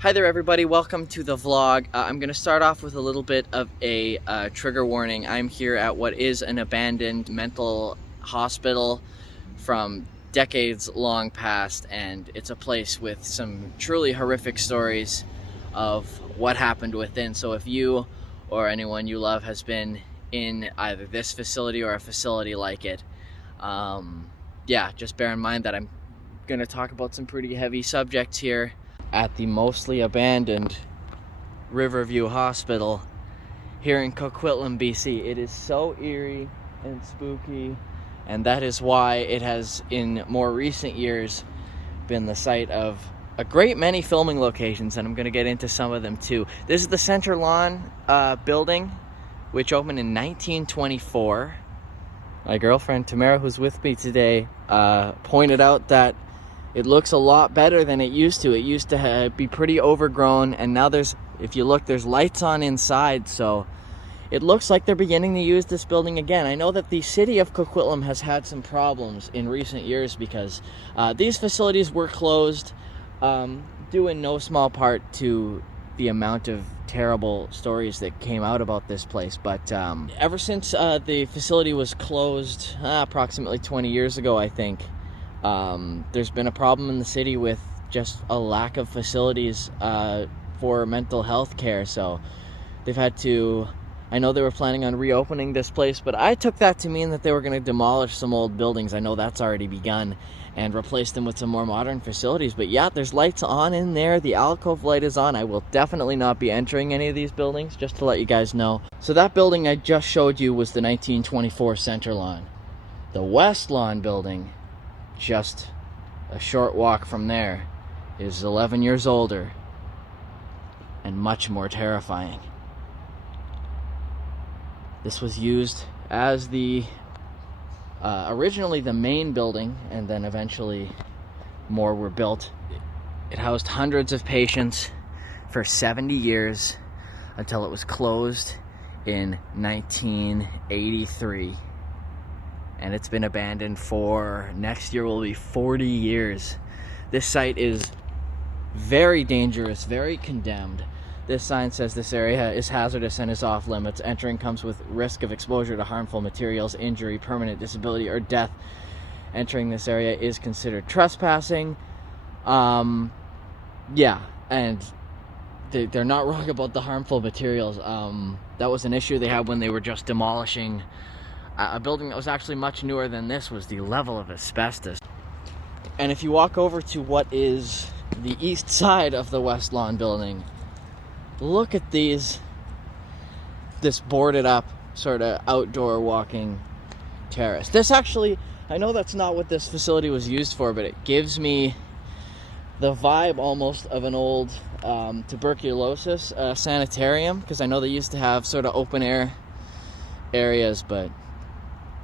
Hi there everybody, welcome to the vlog. I'm going to start off with a little bit of a trigger warning. I'm here at what is an abandoned mental hospital from decades long past, and it's a place with some truly horrific stories of what happened within. So if you or anyone you love has been in either this facility or a facility like it, yeah, just bear in mind that I'm going to talk about some pretty heavy subjects here at the mostly abandoned Riverview Hospital here in Coquitlam, BC. It is so eerie and spooky, and that is why it has in more recent years been the site of a great many filming locations, and I'm going to get into some of them too. This is the Center Lawn building, which opened in 1924. My girlfriend Tamara, who's with me today, pointed out that it looks a lot better than it used to. It used to be pretty overgrown, and now if you look, there's lights on inside, so it looks like they're beginning to use this building again. I know that the city of Coquitlam has had some problems in recent years because these facilities were closed, due in no small part to the amount of terrible stories that came out about this place. But ever since the facility was closed approximately 20 years ago, I think, there's been a problem in the city with just a lack of facilities for mental health care. So they've had to, I know they were planning on reopening this place, but I took that to mean that they were going to demolish some old buildings. I know that's already begun, and replace them with some more modern facilities. But yeah, there's lights on in there. The alcove light is on. I will definitely not be entering any of these buildings, just to let you guys know. So that building I just showed you was the 1924 Center Lawn. The West Lawn building, just a short walk from there, is 11 years older and much more terrifying. This was used as the originally the main building, and then eventually more were built. It housed hundreds of patients for 70 years until it was closed in 1983. And it's been abandoned for, next year will be 40 years. This site is very dangerous, very condemned. This sign says this area is hazardous and is off limits. Entering comes with risk of exposure to harmful materials, injury, permanent disability, or death. Entering this area is considered trespassing. Yeah, and they're not wrong about the harmful materials. That was an issue they had when they were just demolishing a building that was actually much newer than this, was the level of asbestos. And if you walk over to what is the east side of the West Lawn building, look at this boarded up sort of outdoor walking terrace. This actually, I know that's not what this facility was used for, but it gives me the vibe almost of an old tuberculosis sanitarium, because I know they used to have sort of open air areas. But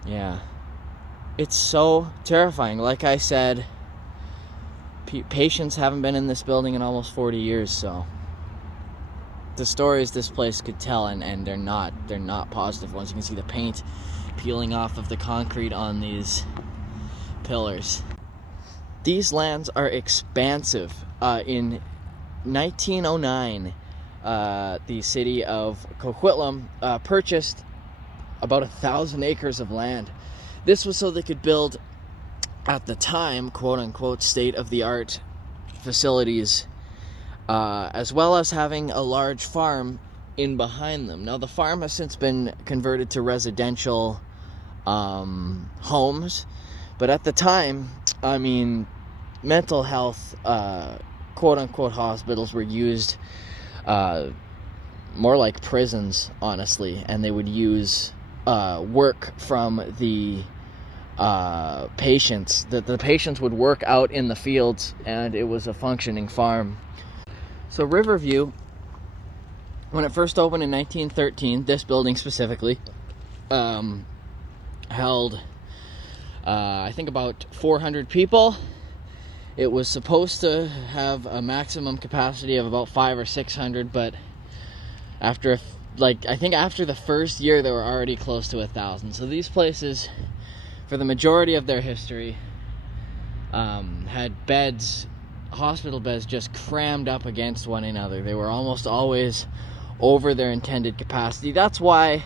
yeah, it's so terrifying. Like I said, patients haven't been in this building in almost 40 years, so the stories this place could tell, and they're not positive ones. You can see the paint peeling off of the concrete on these pillars. These lands are expansive. In 1909, the city of Coquitlam purchased about 1,000 acres of land. This was so they could build, at the time, quote-unquote, state-of-the-art facilities, as well as having a large farm in behind them. Now, the farm has since been converted to residential homes, but at the time, I mean, mental health, quote-unquote, hospitals were used more like prisons, honestly, and they would use work from the patients. The patients would work out in the fields, and it was a functioning farm. So Riverview, when it first opened in 1913, this building specifically held I think about 400 people. It was supposed to have a maximum capacity of about 500 or 600, but after the first year, they were already close to 1,000. So these places, for the majority of their history, had beds hospital beds just crammed up against one another. They were almost always over their intended capacity. That's why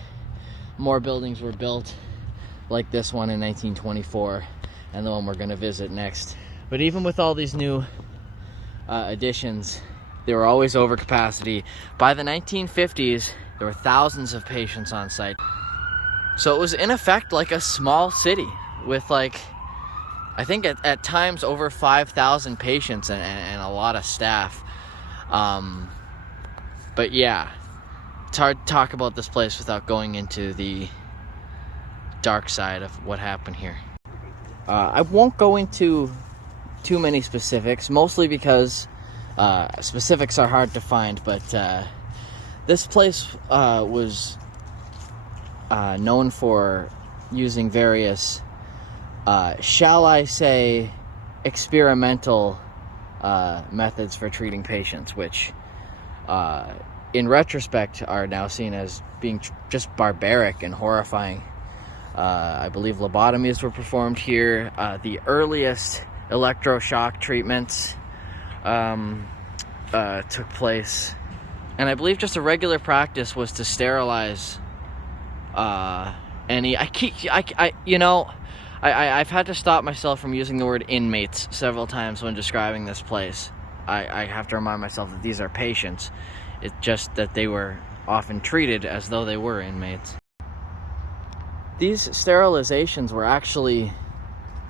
more buildings were built like this one in 1924 and the one we're going to visit next. But even with all these new additions, they were always over capacity. By the 1950s, there were thousands of patients on site. So it was in effect like a small city with, like, I think at times over 5,000 patients and a lot of staff. But yeah, it's hard to talk about this place without going into the dark side of what happened here. I won't go into too many specifics, mostly because specifics are hard to find, but this place was known for using various, shall I say, experimental methods for treating patients, which in retrospect are now seen as being just barbaric and horrifying. I believe lobotomies were performed here. The earliest electroshock treatments took place, and I believe just a regular practice was to sterilize any. I've had to stop myself from using the word inmates several times when describing this place. I have to remind myself that these are patients. It's just that they were often treated as though they were inmates. These sterilizations were actually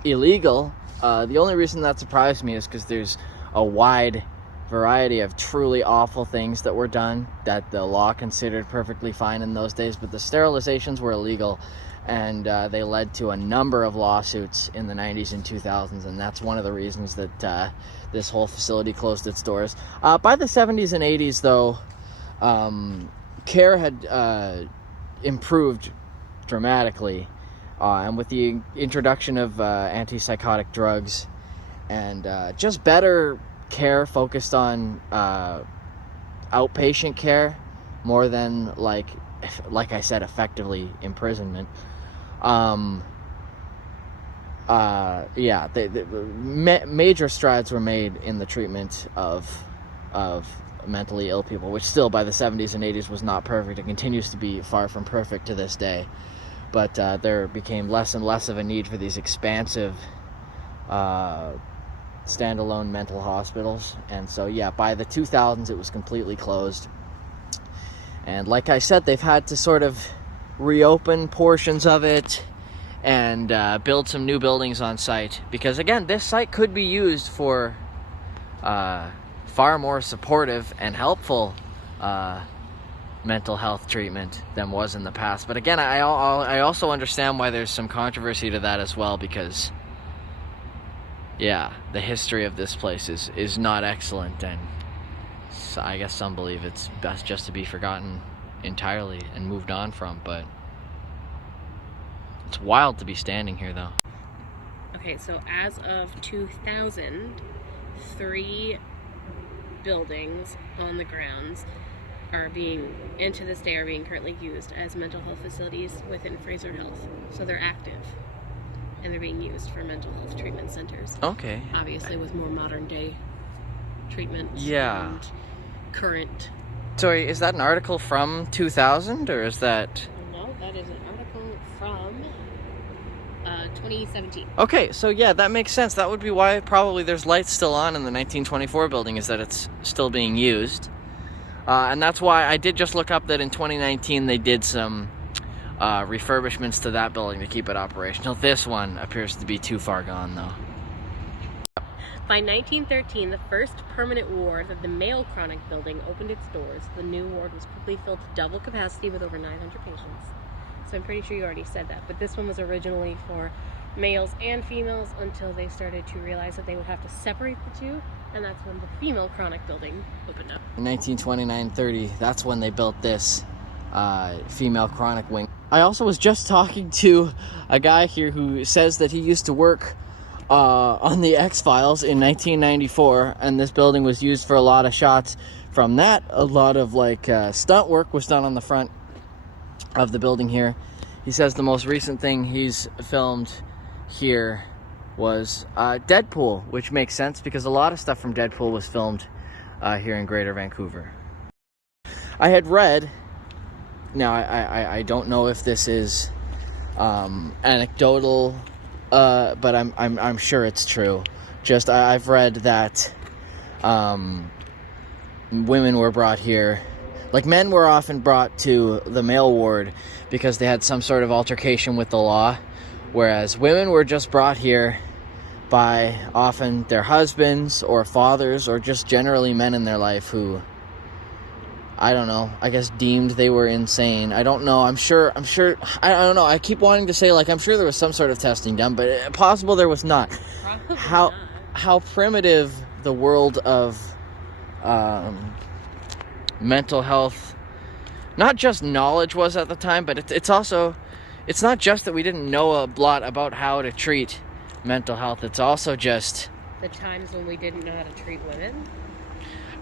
illegal. The only reason that surprised me is because there's a wide variety of truly awful things that were done that the law considered perfectly fine in those days, but the sterilizations were illegal, and they led to a number of lawsuits in the 90s and 2000s, and that's one of the reasons that this whole facility closed its doors. By the 70s and 80s, though, care had improved dramatically, and with the introduction of antipsychotic drugs and just better care focused on outpatient care more than like I said, effectively imprisonment. Major strides were made in the treatment of mentally ill people, which still by the 70s and 80s was not perfect. It continues to be far from perfect to this day, but there became less and less of a need for these expansive standalone mental hospitals. And so by the 2000s it was completely closed, and like I said, they've had to sort of reopen portions of it and build some new buildings on site, because again, this site could be used for far more supportive and helpful mental health treatment than was in the past. But again, I also understand why there's some controversy to that as well, because the history of this place is not excellent, and so I guess some believe it's best just to be forgotten entirely and moved on from. But it's wild to be standing here, though. Okay, so as of 2000, 3 buildings on the grounds and to this day are being currently used as mental health facilities within Fraser Health. So they're active, and they're being used for mental health treatment centers. Okay. Obviously with more modern day treatment. Yeah. And current. Sorry, is that an article from 2000, or is that... No, that is an article from 2017. Okay, so that makes sense. That would be why probably there's lights still on in the 1924 building, is that it's still being used. And that's why I did just look up that in 2019 they did some refurbishments to that building to keep it operational. This one appears to be too far gone, though. By 1913, the first permanent ward of the male chronic building opened its doors. The new ward was quickly filled to double capacity with over 900 patients. So I'm pretty sure you already said that, but this one was originally for males and females until they started to realize that they would have to separate the two, and that's when the female chronic building opened up. In 1929-30, that's when they built this female chronic wing. I also was just talking to a guy here who says that he used to work on the X-Files in 1994, and this building was used for a lot of shots from that. A lot of stunt work was done on the front of the building here. He says the most recent thing he's filmed here was Deadpool, which makes sense because a lot of stuff from Deadpool was filmed here in Greater Vancouver. I had read, now I don't know if this is anecdotal, but I'm sure it's true. Just I've read that women were brought here, like men were often brought to the male ward because they had some sort of altercation with the law, whereas women were just brought here by often their husbands or fathers or just generally men in their life who, I don't know, I guess deemed they were insane. I don't know. I'm sure, I don't know. I keep wanting to say, like, I'm sure there was some sort of testing done, but possible there was not. Probably How primitive the world of mental health, not just knowledge was at the time, but it's also, it's not just that we didn't know a lot about how to treat mental health. It's also just the times when we didn't know how to treat women.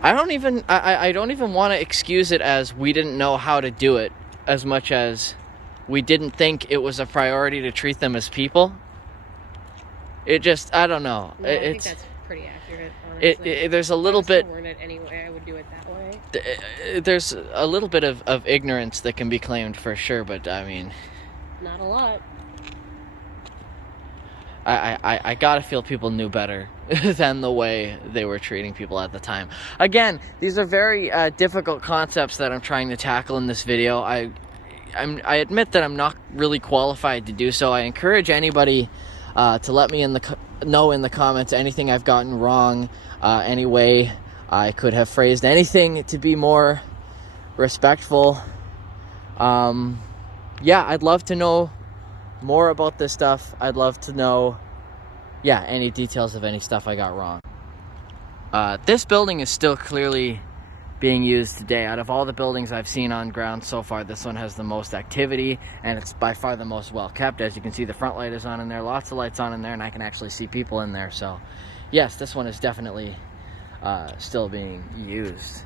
I don't even want to excuse it as we didn't know how to do it as much as we didn't think it was a priority to treat them as people. It just, I don't know. No, I think that's pretty accurate, honestly. There's a little bit... If I were to word it anyway, I would do it that way. There's a little bit of ignorance that can be claimed for sure, but I mean... Not a lot. I gotta feel people knew better than the way they were treating people at the time. Again, these are very difficult concepts that I'm trying to tackle in this video. I admit that I'm not really qualified to do so. I encourage anybody to let me know in the comments anything I've gotten wrong, any way I could have phrased anything to be more respectful. Yeah, I'd love to know more about this stuff. I'd love to know, yeah, any details of any stuff I got wrong. This building is still clearly being used today. Out of all the buildings I've seen on ground so far, this one has the most activity, and it's by far the most well kept. As you can see, the front light is on in there, lots of lights on in there, and I can actually see people in there. So yes, this one is definitely still being used.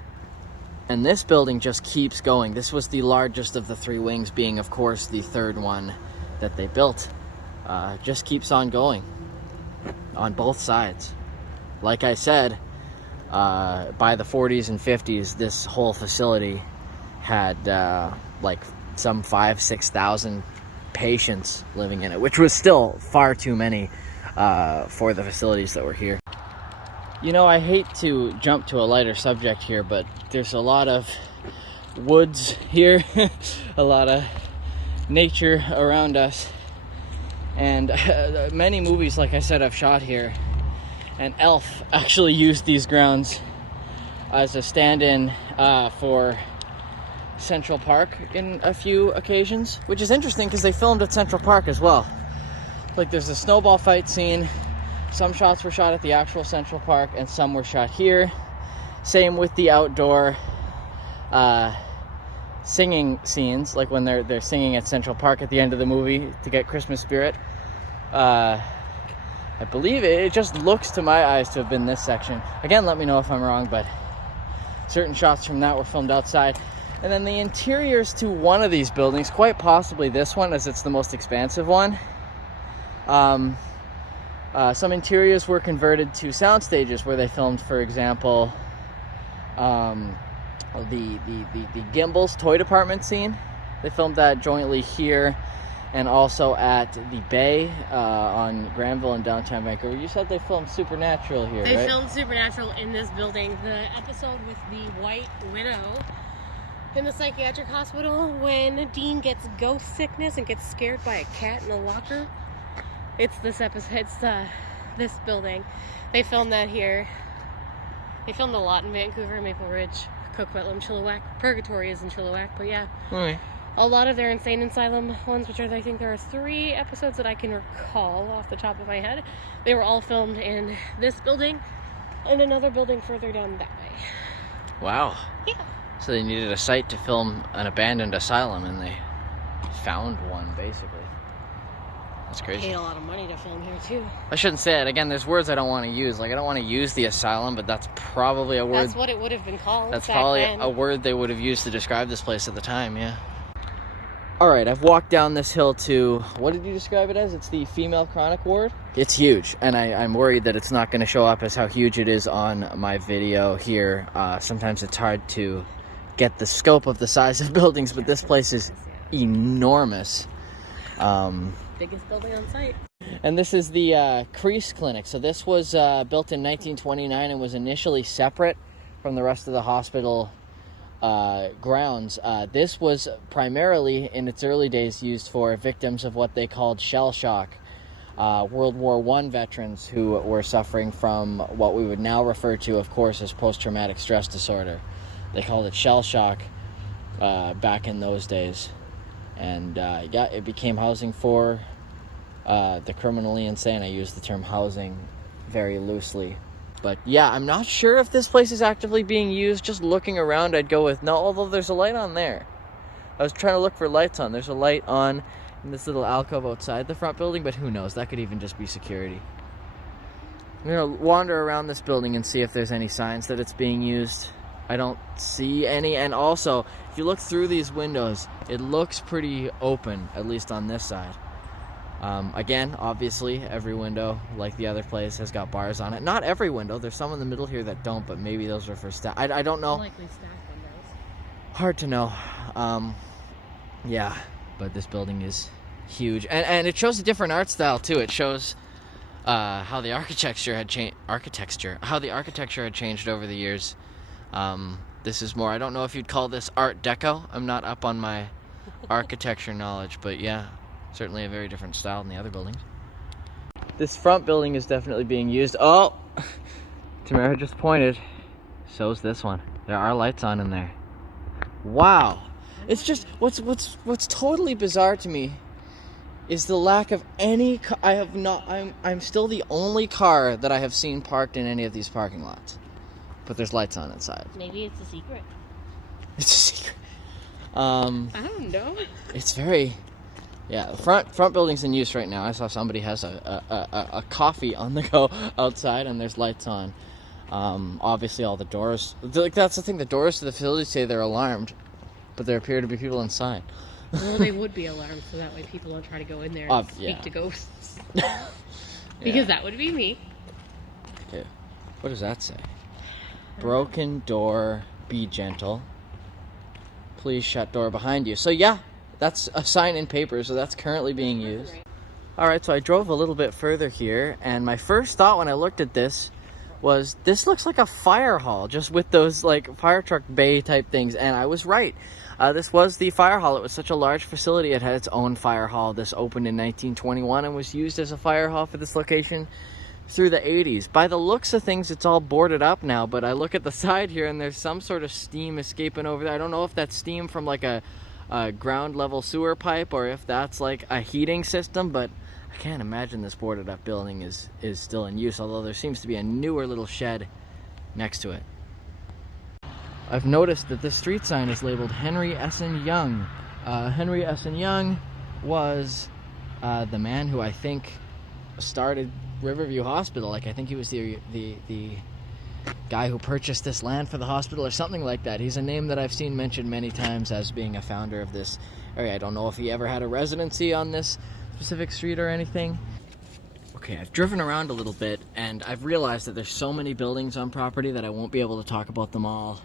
And this building just keeps going. This was the largest of the three wings, being of course the third one that they built. Just keeps on going on both sides. Like I said, by the 40s and 50s, this whole facility had like some 5,000-6,000 patients living in it, which was still far too many for the facilities that were here. You know, I hate to jump to a lighter subject here, but there's a lot of woods here, a lot of nature around us, and many movies, like I said, I've shot here, and Elf actually used these grounds as a stand-in for Central Park in a few occasions, which is interesting because they filmed at Central Park as well. Like, there's a snowball fight scene. Some shots were shot at the actual Central Park and some were shot here. Same with the outdoor singing scenes, like when they're singing at Central Park at the end of the movie to get Christmas spirit. I believe it just looks to my eyes to have been this section. Again, let me know if I'm wrong, but certain shots from that were filmed outside. And then the interiors to one of these buildings, quite possibly this one, as it's the most expansive one, some interiors were converted to sound stages where they filmed, for example, the Gimbals toy department scene. They filmed that jointly here and also at the Bay on Granville in downtown Vancouver. You said they filmed Supernatural here, They right? filmed Supernatural in this building. The episode with the White Widow in the psychiatric hospital when Dean gets ghost sickness and gets scared by a cat in a locker. It's this episode. It's this building. They filmed that here. They filmed a lot in Vancouver, Maple Ridge, Coquitlam, Chilliwack. Purgatory is in Chilliwack, but yeah. Okay. A lot of their insane asylum ones, which I think there are 3 episodes that I can recall off the top of my head. They were all filmed in this building and another building further down that way. Wow. Yeah. So they needed a site to film an abandoned asylum, and they found one, basically. That's crazy. Paid a lot of money to film here too. I shouldn't say it. Again, there's words I don't want to use. Like, I don't want to use the asylum, but that's probably a word. That's what it would have been called. That's back probably then. a word they would have used to describe this place at the time, yeah. All right, I've walked down this hill to, what did you describe it as? It's the female chronic ward? It's huge, and I'm worried that it's not going to show up as how huge it is on my video here. Sometimes it's hard to get the scope of the size of buildings, but this place is enormous. Biggest building on site. And this is the Crease Clinic. So this was built in 1929 and was initially separate from the rest of the hospital grounds. This was primarily, in its early days, used for victims of what they called shell shock. World War I veterans who were suffering from what we would now refer to, of course, as post-traumatic stress disorder. They called it shell shock back in those days. And yeah, it became housing for the criminally insane. I use the term housing very loosely. But yeah, I'm not sure if this place is actively being used. Just looking around, I'd go with no, although there's a light on there. I was trying to look for lights on. There's a light on in this little alcove outside the front building, but who knows? That could even just be security. I'm going to wander around this building and see if there's any signs that it's being used. I don't see any, and also, if you look through these windows, it looks pretty open, at least on this side. Again, obviously, every window, like the other place, has got bars on it. Not every window. There's some in the middle here that don't, but maybe those are for staff. I don't know. Likely staff windows. Hard to know. Yeah, but this building is huge. And it shows a different art style, too. It shows how the architecture had changed. How the architecture had changed over the years. This is more, I don't know if you'd call this Art Deco. I'm not up on my architecture knowledge, but yeah, certainly a very different style than the other buildings. This front building is definitely being used. Oh, Tamara just pointed. So's this one. There are lights on in there. Wow. It's just, what's totally bizarre to me is the lack of any, I'm still the only car that I have seen parked in any of these parking lots. But there's lights on inside. Maybe it's a secret. It's a secret. I don't know. It's very, yeah. The front building's in use right now. I saw somebody has a coffee on the go outside, and there's lights on. Obviously, all the doors. Like that's the thing. The doors to the facility say they're alarmed, but there appear to be people inside. Well, they would be alarmed, so that way people don't try to go in there and speak to ghosts. Because that would be me. Okay. What does that say? Broken door, be gentle. Please shut door behind you. So yeah, that's a sign in paper, so that's currently being used. Alright, so I drove a little bit further here, and my first thought when I looked at this was, this looks like a fire hall, just with those like fire truck bay type things, and I was right. This was the fire hall. It was such a large facility, it had its own fire hall. This opened in 1921 and was used as a fire hall for this location through the 80s. By the looks of things, it's all boarded up now, but I look at the side here and there's some sort of steam escaping over there. I don't know if that's steam from like a ground level sewer pipe or if that's like a heating system, but I can't imagine this boarded up building is still in use, although there seems to be a newer little shed next to it. I've noticed that this street sign is labeled Henry Essen Young. Henry Essen Young was the man who I think started Riverview Hospital. Like, I think he was the guy who purchased this land for the hospital or something like that. He's a name that I've seen mentioned many times as being a founder of this area. I don't know if he ever had a residency on this specific street or anything. Okay, I've driven around a little bit and I've realized that there's so many buildings on property that I won't be able to talk about them all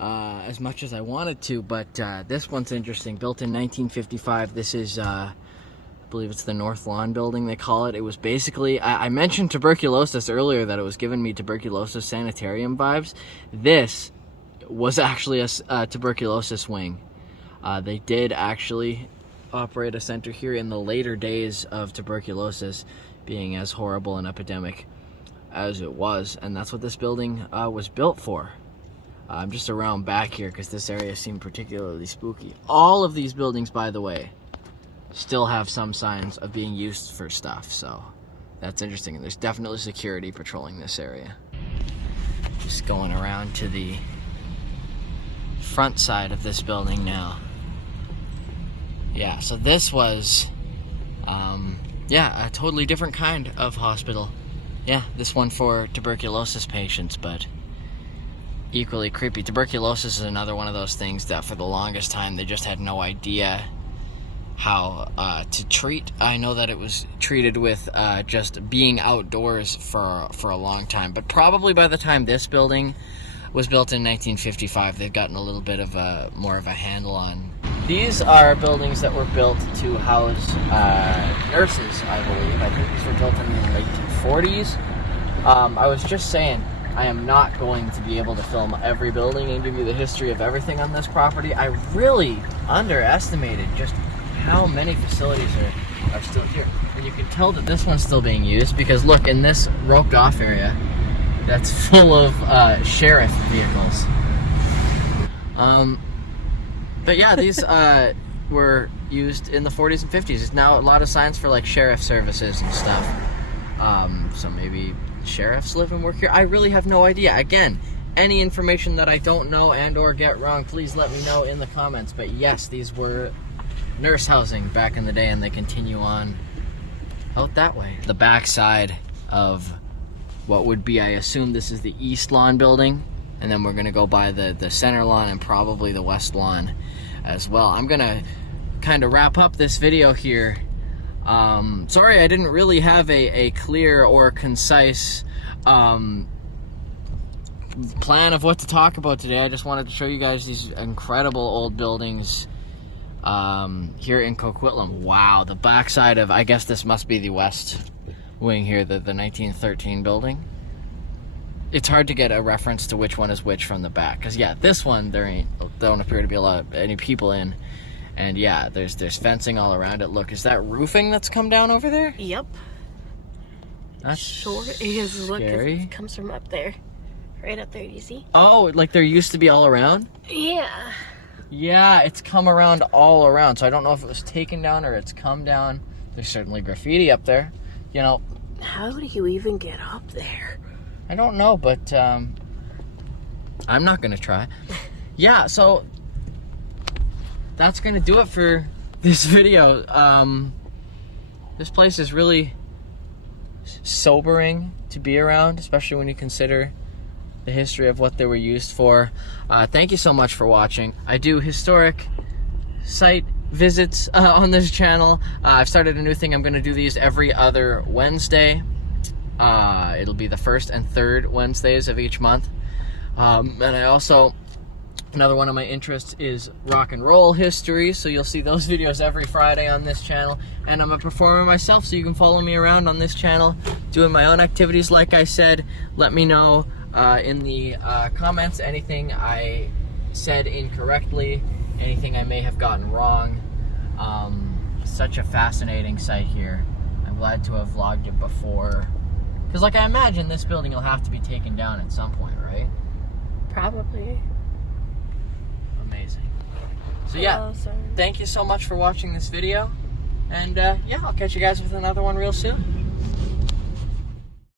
as much as I wanted to, but this one's interesting. Built in 1955. This is I believe it's the North Lawn building, they call it. It was basically, I mentioned tuberculosis earlier, that it was giving me tuberculosis sanitarium vibes. This was actually a tuberculosis wing. They did actually operate a center here in the later days of tuberculosis being as horrible an epidemic as it was, and that's what this building was built for. I'm just around back here because this area seemed particularly spooky. All of these buildings, by the way, still have some signs of being used for stuff, so that's interesting. And there's definitely security patrolling this area. Just going around to the front side of this building now. Yeah, so this was a totally different kind of hospital. Yeah, this one for tuberculosis patients, but equally creepy. Tuberculosis is another one of those things that for the longest time they just had no idea how to treat. I know that it was treated with just being outdoors for a long time, but probably by the time this building was built in 1955, they've gotten a little bit of more of a handle on. These are buildings that were built to house nurses, I believe. I think these were built in the late 40s. I was just saying, I am not going to be able to film every building and give you the history of everything on this property. I really underestimated just how many facilities are still here. And you can tell that this one's still being used because look, in this roped off area, that's full of sheriff vehicles. But yeah, these were used in the 40s and 50s. There's now a lot of signs for like sheriff services and stuff. So maybe sheriffs live and work here. I really have no idea. Again, any information that I don't know and or get wrong, please let me know in the comments. But yes, these were nurse housing back in the day, and they continue on out that way. The back side of what would be, I assume this is the east lawn building, and then we're gonna go by the center lawn and probably the west lawn as well. I'm gonna kind of wrap up this video here. Sorry I didn't really have a clear or concise plan of what to talk about today. I just wanted to show you guys these incredible old buildings here in Coquitlam. Wow, the backside of, I guess this must be the west wing here, the 1913 building. It's hard to get a reference to which one is which from the back, because yeah, this one there don't appear to be any people in, and yeah, there's fencing all around it. Look, is that roofing that's come down over there? Yep. That's sure is. Look, scary. it comes from up there, right up there. Do you see? Oh, like there used to be all around? Yeah. Yeah, it's come around all around, so I don't know if it was taken down or it's come down. There's certainly graffiti up there, you know. How do you even get up there? I don't know, but I'm not gonna try. Yeah, so that's gonna do it for this video. This place is really sobering to be around, especially when you consider the history of what they were used for. Thank you so much for watching. I do historic site visits on this channel. I've started a new thing. I'm gonna do these every other Wednesday. It'll be the first and third Wednesdays of each month. And I also, another one of my interests is rock and roll history, so you'll see those videos every Friday on this channel. And I'm a performer myself, so you can follow me around on this channel doing my own activities. Like I said, let me know in the comments anything I said incorrectly, anything I may have gotten wrong. Such a fascinating site here. I'm glad to have vlogged it before. Because, like, I imagine this building will have to be taken down at some point, right? Probably. Amazing. So, yeah, thank you so much for watching this video. And, yeah, I'll catch you guys with another one real soon.